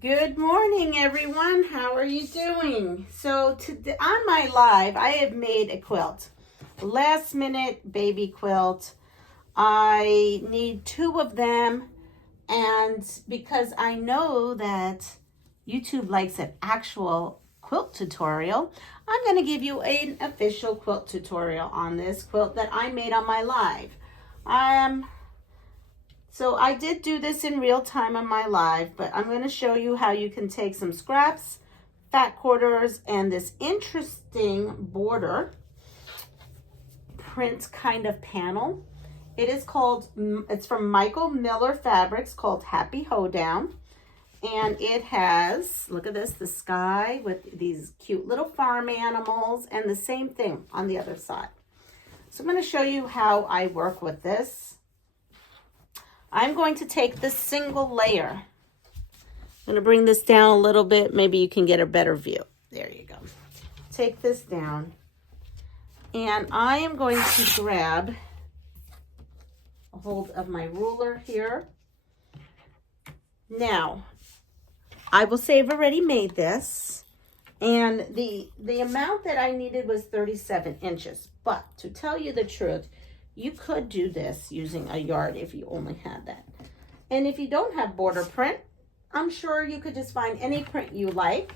Good morning, everyone. How are you doing? So today on my live, I have made a quilt, last minute baby quilt. I need 2 of them, and because I know that YouTube likes an actual quilt tutorial, I'm going to give you an official quilt tutorial on this quilt that I made on my live. So I did do this in real time on my live, but I'm going to show you how you can take some scraps, fat quarters, and this interesting border print kind of panel. It's from Michael Miller Fabrics, called Happy Hoedown. And it has, look at this, the sky with these cute little farm animals, and the same thing on the other side. So I'm going to show you how I work with this. I'm going to take this single layer. I'm going to bring this down a little bit. Maybe you can get a better view. There you go. Take this down. And I am going to grab a hold of my ruler here. Now, I will say I've already made this. And the amount that I needed was 37 inches. But to tell you the truth, you could do this using a yard if you only had that. And if you don't have border print, I'm sure you could just find any print you like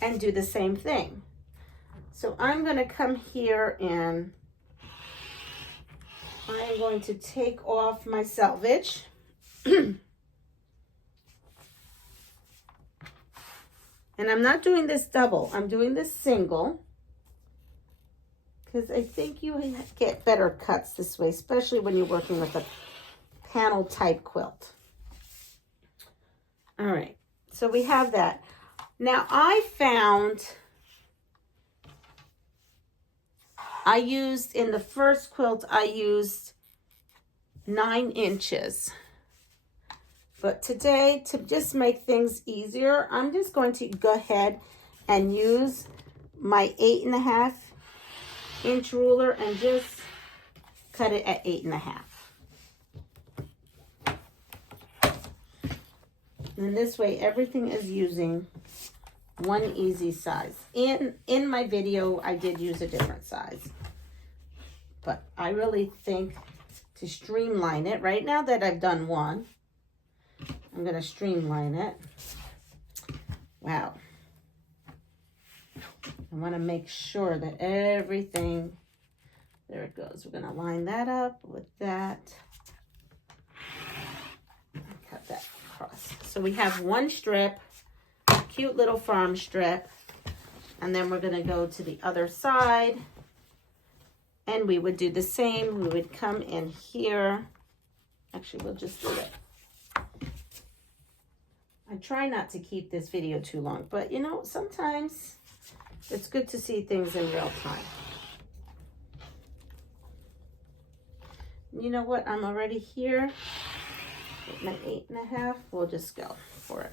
and do the same thing. So I'm going to come here and I'm going to take off my selvage. And I'm not doing this double, I'm doing this single, because I think you get better cuts this way, especially when you're working with a panel type quilt. All right, so we have that. Now I used, in the first quilt, I used 9 inches. But today, to just make things easier, I'm just going to go ahead and use my 8.5 inch ruler and just cut it at 8.5. And this way, everything is using one easy size. In my video, I did use a different size. But I really think to streamline it, right now that I've done one, I'm going to streamline it. Wow. I want to make sure that everything, there it goes. We're going to line that up with that. Cut that across. So we have one strip, cute little farm strip, and then we're going to go to the other side, and we would do the same. We would come in here. Actually, we'll just do it. I try not to keep this video too long, but you know, sometimes it's good to see things in real time. You know what? I'm already here with my 8.5. We'll just go for it.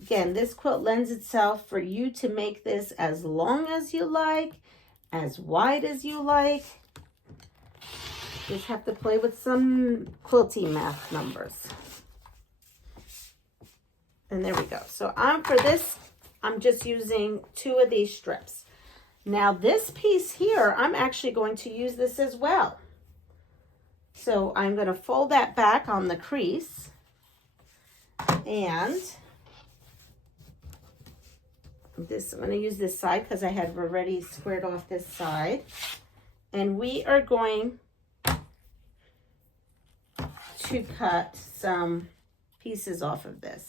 Again, this quilt lends itself for you to make this as long as you like, as wide as you like. Just have to play with some quilting math numbers. And there we go. So for this, I'm just using 2 of these strips. Now this piece here, I'm actually going to use this as well. So I'm going to fold that back on the crease, and I'm going to use this side because I had already squared off this side. And we are going to cut some pieces off of this.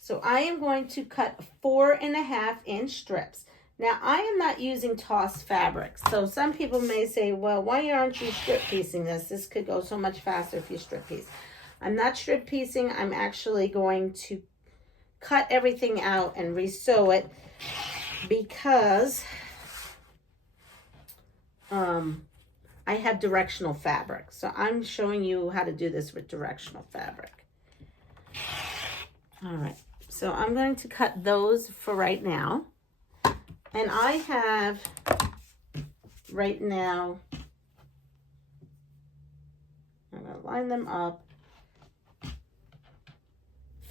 So I am going to cut 4.5 inch strips. Now I am not using tossed fabric. So some people may say, well, why aren't you strip piecing this? This could go so much faster if you strip piece. I'm not strip piecing. I'm actually going to cut everything out and re-sew it because I have directional fabric. So I'm showing you how to do this with directional fabric. All right, so I'm going to cut those for right now. And I have right now, I'm going to line them up,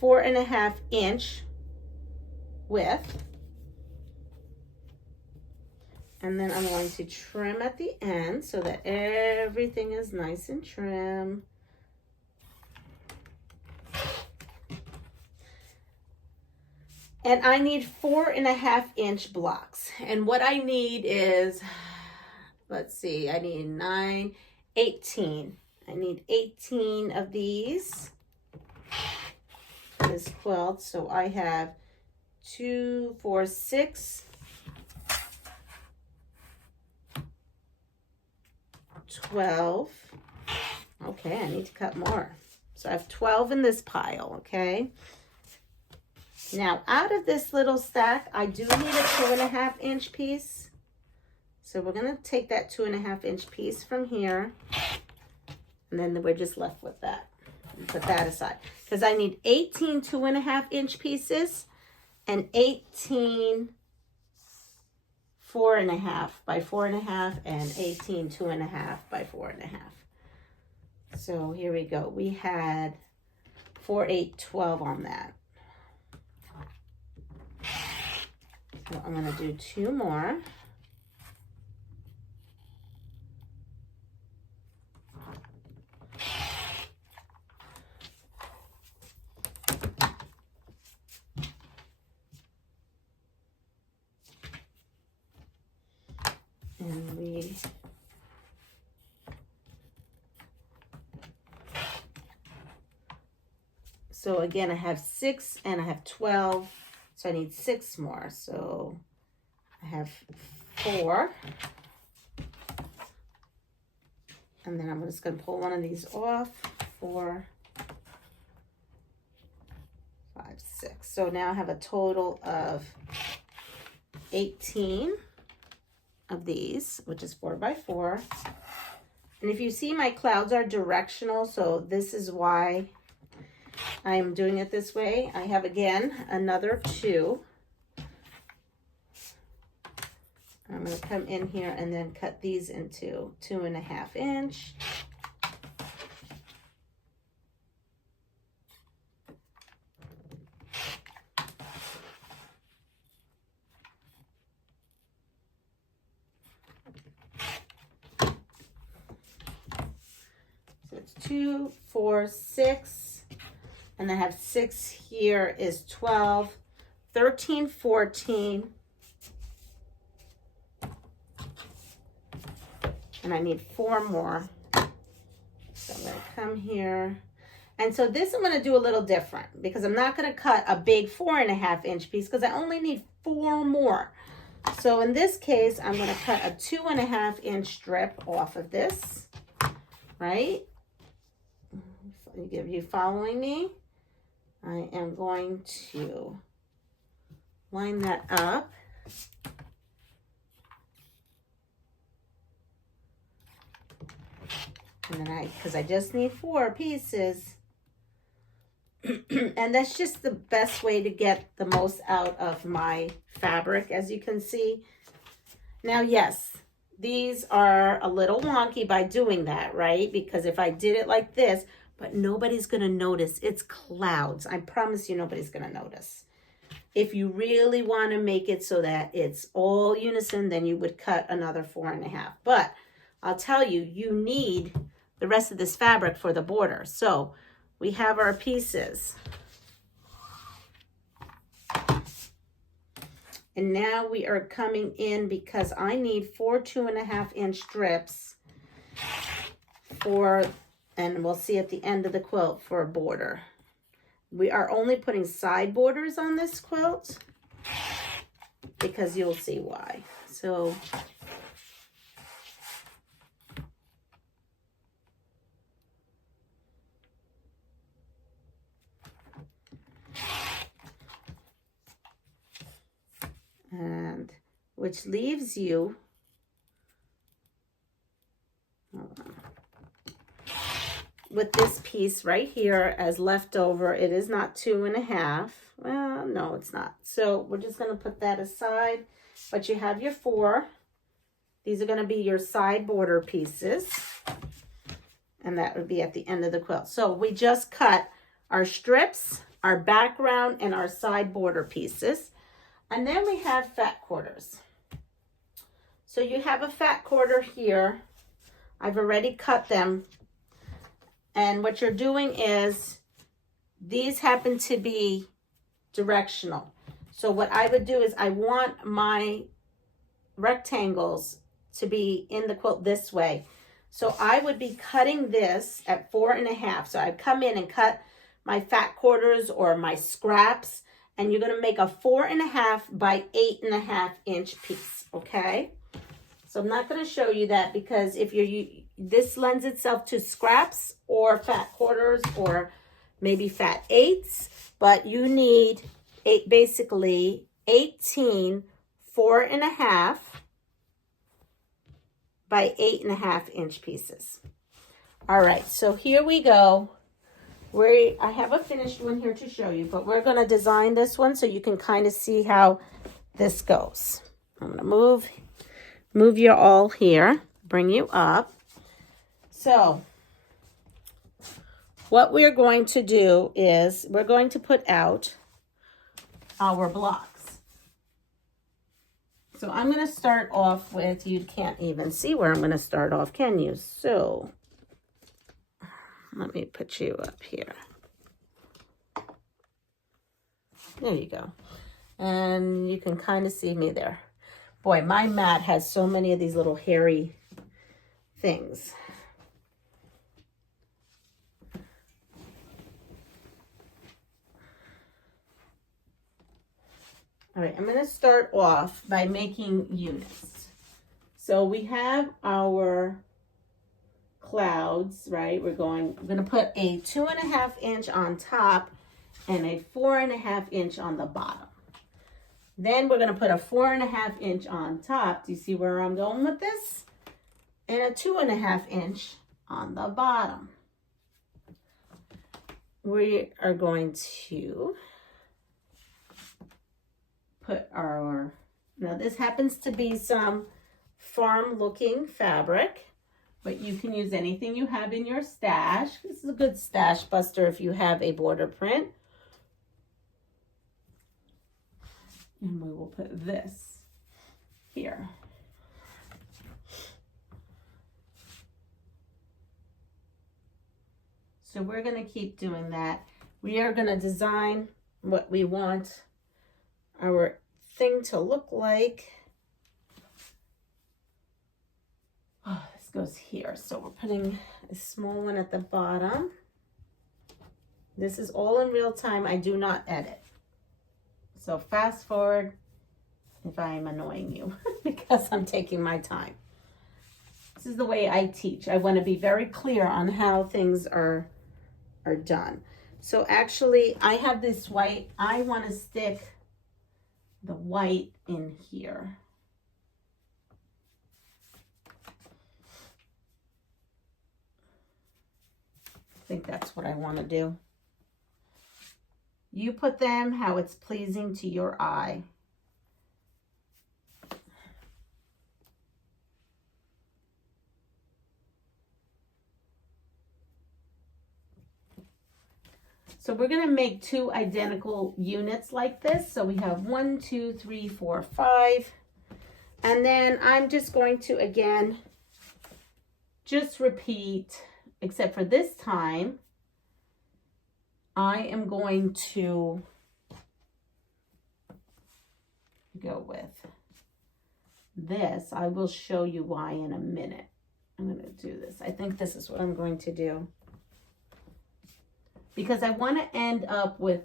4.5 inch width. And then I'm going to trim at the end so that everything is nice and trim. And I need 4.5 inch blocks. And what I need is, let's see, I need 18. I need 18 of these for this quilt. So I have 2, 4, 6, 12. Okay, I need to cut more. So I have 12 in this pile, okay? Now, out of this little stack, I do need a 2.5 inch piece. So we're going to take that 2.5 inch piece from here. And then we're just left with that. Put that aside. Because I need 18 2.5 inch pieces and 18 4.5 by 4.5 and 18 2.5 by 4.5. So here we go. We had 4, 8, 12 on that. So I'm going to do 2 more. And so again, I have 6 and I have 12. So I need 6 more. So I have 4. And then I'm just going to pull one of these off. 4, 5, 6. So now I have a total of 18 of these, which is 4 by 4. And if you see, my clouds are directional. So this is why I'm doing it this way. I have, again, another 2. I'm going to come in here and then cut these into 2.5 inch. So it's 2, 4, 6. And I have 6 here is 12, 13, 14. And I need 4 more. So I'm going to come here. And so this I'm going to do a little different because I'm not going to cut a big 4.5 inch piece because I only need 4 more. So in this case, I'm going to cut a 2.5 inch strip off of this, right? Are you following me? I am going to line that up. And then because I just need 4 pieces. And that's just the best way to get the most out of my fabric, as you can see. Now, yes, these are a little wonky by doing that, right? Because if I did it like this, but nobody's going to notice. It's clouds. I promise you nobody's going to notice. If you really want to make it so that it's all unison, then you would cut another 4.5. But I'll tell you, you need the rest of this fabric for the border. So we have our pieces. And now we are coming in because I need 4 2.5 inch strips for, and we'll see at the end of the quilt, for a border. We are only putting side borders on this quilt because you'll see why. So and which leaves you, hold on, with this piece right here as leftover. It is not 2.5. Well, no, it's not. So we're just going to put that aside. But you have your 4. These are going to be your side border pieces. And that would be at the end of the quilt. So we just cut our strips, our background, and our side border pieces. And then we have fat quarters. So you have a fat quarter here. I've already cut them. And what you're doing is, these happen to be directional. So what I would do is, I want my rectangles to be in the quilt this way. So I would be cutting this at 4.5. So I'd come in and cut my fat quarters or my scraps, and you're going to make a 4.5 by 8.5 inch piece. Okay. So I'm not going to show you that, because if this lends itself to scraps or fat quarters or maybe fat 8s, but you need basically 18 4.5 by 8.5 inch pieces. All right, so here we go. I have a finished one here to show you, but we're going to design this one so you can kind of see how this goes. I'm going to move you all here, bring you up. So what we're going to do is, we're going to put out our blocks. So I'm going to start off with, you can't even see where I'm going to start off, can you? So let me put you up here. There you go. And you can kind of see me there. Boy, my mat has so many of these little hairy things. All right, I'm going to start off by making units. So we have our clouds, right? We're going to put a 2.5 inch on top and a 4.5 inch on the bottom. Then we're going to put a 4.5 inch on top. Do you see where I'm going with this? And a 2.5 inch on the bottom. We are going to put our, now this happens to be some farm looking fabric, but you can use anything you have in your stash. This is a good stash buster if you have a border print. And we will put this here. So we're going to keep doing that. We are going to design what we want our thing to look like. Oh, this goes here. So we're putting a small one at the bottom. This is all in real time. I do not edit. So fast forward if I'm annoying you because I'm taking my time. This is the way I teach. I want to be very clear on how things are done. So actually I have this white. I want to stick the white in here. I think that's what I want to do. You put them how it's pleasing to your eye. So we're going to make 2 identical units like this. So we have 1, 2, 3, 4, 5. And then I'm just going to, again, just repeat, except for this time, I am going to go with this. I will show you why in a minute. I'm going to do this. I think this is what I'm going to do, because I want to end up with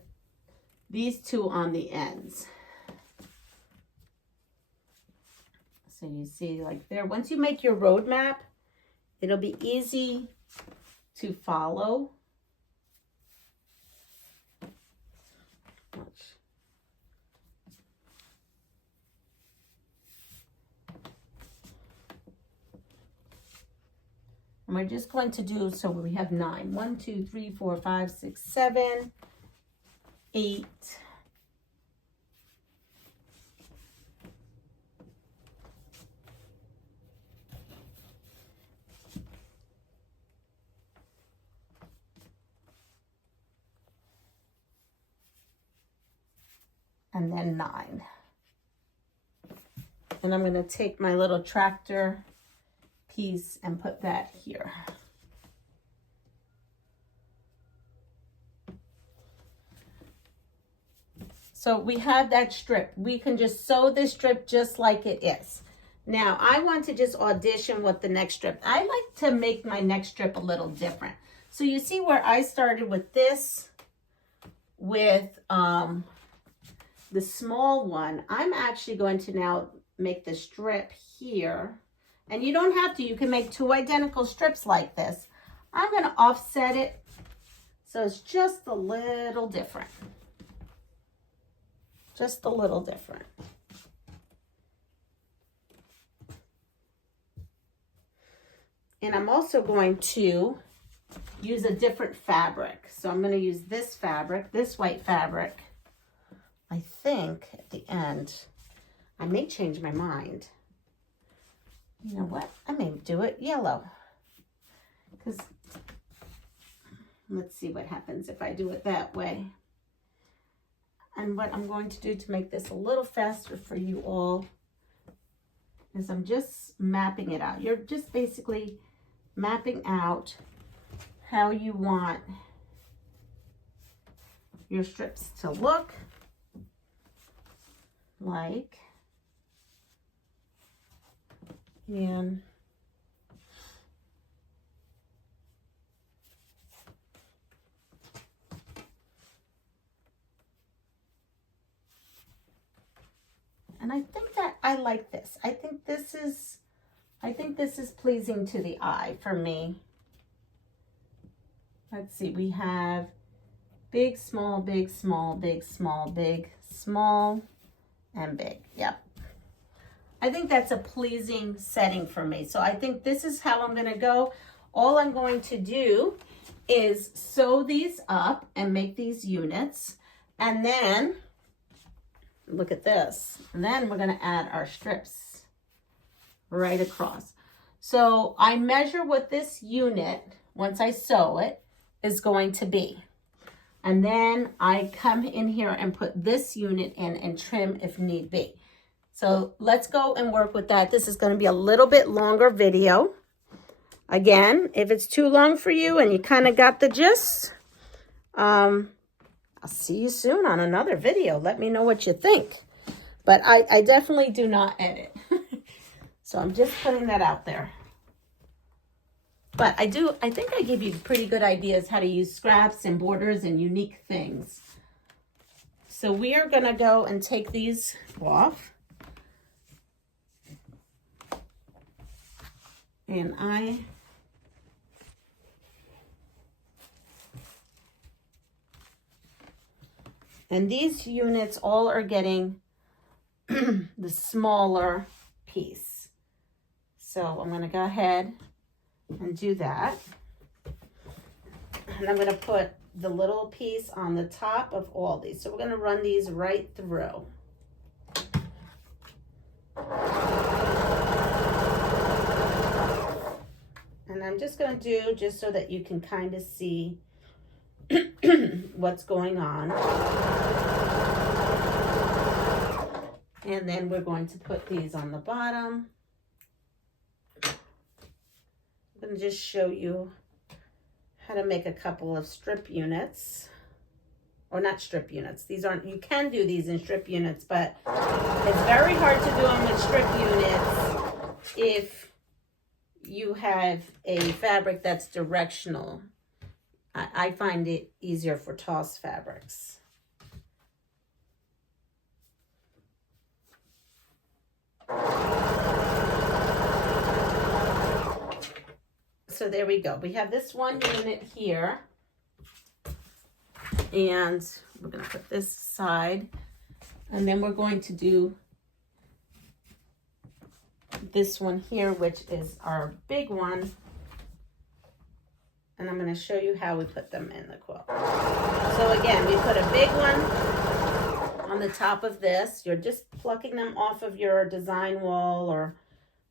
these 2 on the ends. So you see like there, once you make your roadmap, it'll be easy to follow. And we're just going to do, so we have 9. 1, 2, 3, 4, 5, 6, 7, 8. And then 9. And I'm going to take my little tractor piece and put that here. So we have that strip. We can just sew this strip just like it is. Now I want to just audition what the next strip. I like to make my next strip a little different. So you see where I started with this, with the small one. I'm actually going to now make the strip here. And you don't have to. You can make 2 identical strips like this. I'm going to offset it so it's just a little different. Just a little different. And I'm also going to use a different fabric. So I'm going to use this fabric, this white fabric. I think at the end, I may change my mind. You know what? I may do it yellow. Because let's see what happens if I do it that way. And what I'm going to do to make this a little faster for you all is I'm just mapping it out. You're just basically mapping out how you want your strips to look like. And I think that I like this. I think this is pleasing to the eye for me. Let's see, we have big, small, big, small, big, small, big, small, and big. Yep. I think that's a pleasing setting for me. So I think this is how I'm going to go. All I'm going to do is sew these up and make these units. And then, look at this. And then we're going to add our strips right across. So I measure what this unit, once I sew it, is going to be. And then I come in here and put this unit in and trim if need be. So let's go and work with that. This is going to be a little bit longer video. Again, if it's too long for you and you kind of got the gist, I'll see you soon on another video. Let me know what you think. But I definitely do not edit. So I'm just putting that out there. But I think I give you pretty good ideas how to use scraps and borders and unique things. So we are going to go and take these off. And these units all are getting the smaller piece. So I'm going to go ahead and do that. And I'm going to put the little piece on the top of all these. So we're going to run these right through. And I'm just going to do, just so that you can kind of see what's going on. And then we're going to put these on the bottom. I'm going to just show you how to make a couple of strip units. Or not strip units. These aren't, you can do these in strip units, but it's very hard to do them with strip units if you have a fabric that's directional. I find it easier for toss fabrics. So there we go. We have this one unit here. And we're going to put this aside. And then we're going to do this one here, which is our big one. and I'm going to show you how we put them in the quilt. So again, we put a big one on the top of this. You're just plucking them off of your design wall or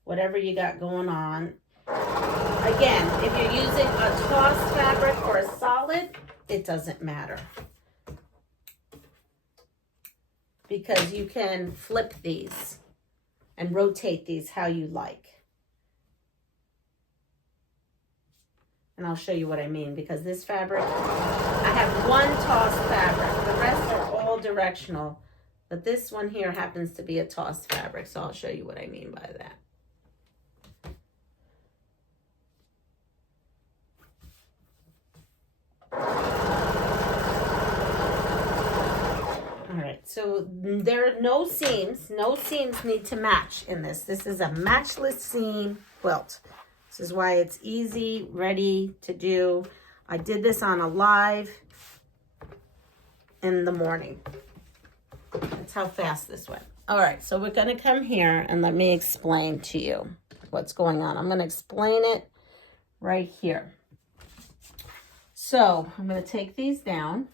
whatever you got going on. Again, if you're using a tossed fabric or a solid, it doesn't matter, because you can flip these and rotate these how you like. And I'll show you what I mean, because this fabric, I have one tossed fabric. The rest are all directional, but this one here happens to be a tossed fabric, so I'll show you what I mean by that. All right, so there are no seams. No seams need to match in this. This is a matchless seam quilt. This is why it's easy, ready to do. I did this on a live in the morning. That's how fast this went. All right, so we're gonna come here and let me explain to you what's going on. I'm gonna explain it right here. So I'm gonna take these down.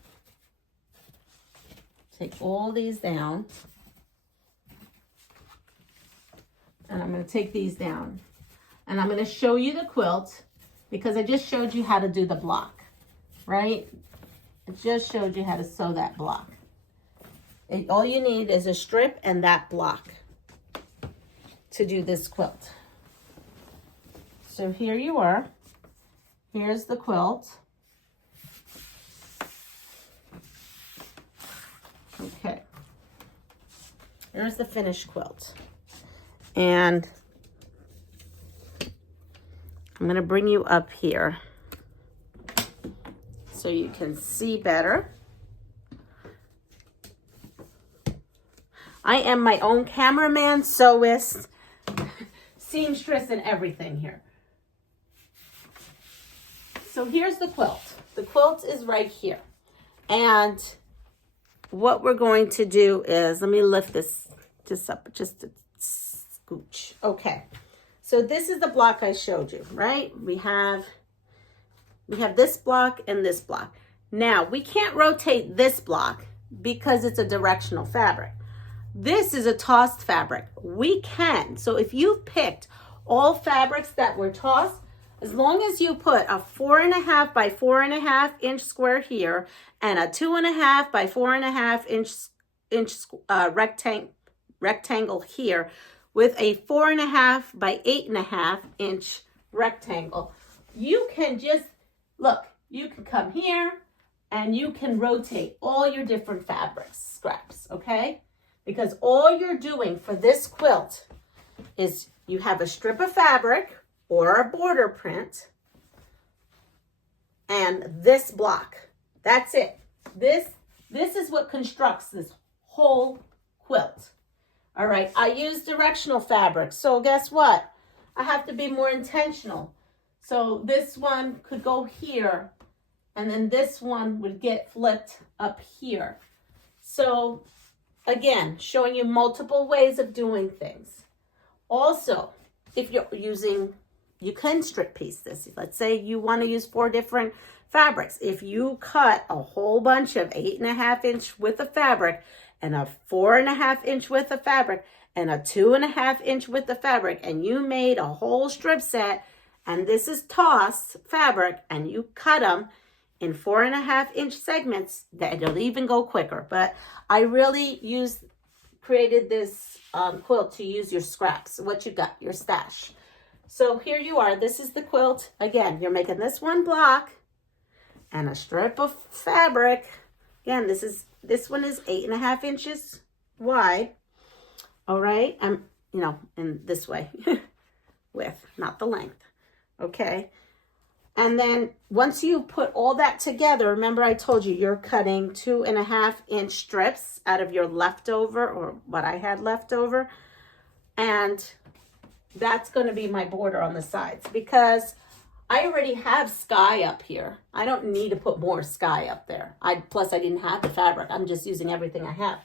Take all these down. And I'm gonna take these down. And I'm going to show you the quilt, because I just showed you how to do the block, right? I just showed you how to sew that block. All you need is a strip and that block to do this quilt. So here you are. Here's the quilt. Okay. Here's the finished quilt. And I'm going to bring you up here so you can see better. I am my own cameraman, sewist, seamstress, and everything here. So here's the quilt. The quilt is right here. And what we're going to do is, let me lift this just up, just a scooch. Okay. So this is the block I showed you, right? We have this block and this block. Now, we can't rotate this block because it's a directional fabric. This is a tossed fabric. We can. So if you've picked all fabrics that were tossed, as long as you put a 4.5 by 4.5 inch square here and a 2.5 by 4.5 inch rectangle here, with a 4.5 by 8.5 inch rectangle, you can just, look, you can come here and you can rotate all your different fabrics, scraps, okay? Because all you're doing for this quilt is you have a strip of fabric or a border print and this block. That's it. This is what constructs this whole quilt. All right, I use directional fabric, so guess what? I have to be more intentional. So this one could go here, and then this one would get flipped up here. So again, showing you multiple ways of doing things. Also, if you're using, you can strip piece this. Let's say you want to use 4 different fabrics. If you cut a whole bunch of 8.5 inch width of fabric, and a 4.5 inch width of fabric, and a 2.5 inch width of fabric, and you made a whole strip set, and this is tossed fabric, and you cut them in 4.5 inch segments, that it'll even go quicker. But I really created this quilt to use your scraps, what you got, your stash. So here you are. This is the quilt. Again, you're making this one block and a strip of fabric. Again, this one is 8.5 inches wide. All right. In this way, width, not the length. Okay. And then once you put all that together, remember I told you you're cutting 2.5 inch strips out of your leftover, or what I had left over. And that's going to be my border on the sides, because I already have sky up here. I don't need to put more sky up there. Plus I didn't have the fabric. I'm just using everything I have.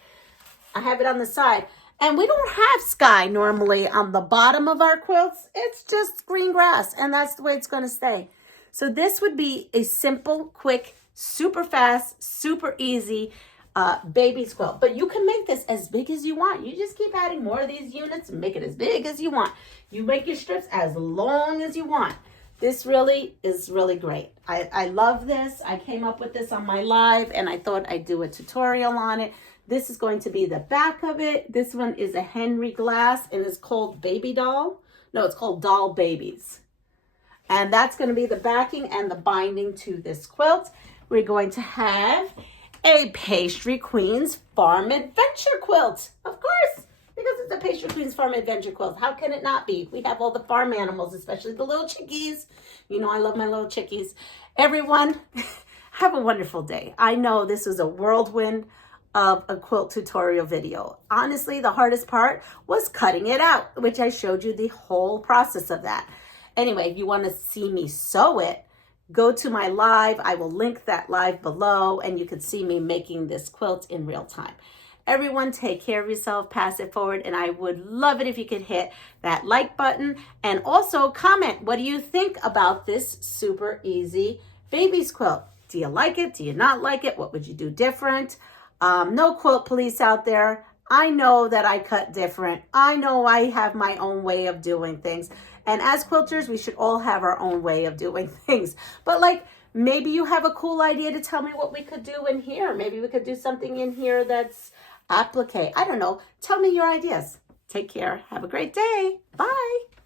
I have it on the side. And we don't have sky normally on the bottom of our quilts. It's just green grass, and that's the way it's going to stay. So this would be a simple, quick, super fast, super easy baby's quilt. But you can make this as big as you want. You just keep adding more of these units and make it as big as you want. You make your strips as long as you want. This really is really great. I love this. I came up with this on my live and I thought I'd do a tutorial on it. This is going to be the back of it. This one is a Henry glass and it's called Baby Doll. No, it's called Doll Babies. And that's going to be the backing and the binding to this quilt. We're going to have a Pastryqueen's Farm Adventure quilt. Of course, because it's a Pastryqueen's Farm Adventure quilt. How can it not be? We have all the farm animals, especially the little chickies. You know I love my little chickies. Everyone, have a wonderful day. I know this was a whirlwind of a quilt tutorial video. Honestly, the hardest part was cutting it out, which I showed you the whole process of that. Anyway, if you want to see me sew it, go to my live. I will link that live below and you can see me making this quilt in real time. Everyone, take care of yourself, pass it forward, and I would love it if you could hit that like button and also comment. What do you think about this super easy baby's quilt? Do you like it? Do you not like it? What would you do different? No quilt police out there. I know that I cut different. I know I have my own way of doing things. And as quilters, we should all have our own way of doing things. But like, maybe you have a cool idea to tell me what we could do in here. Maybe we could do something in here that's applique. I don't know. Tell me your ideas. Take care. Have a great day. Bye.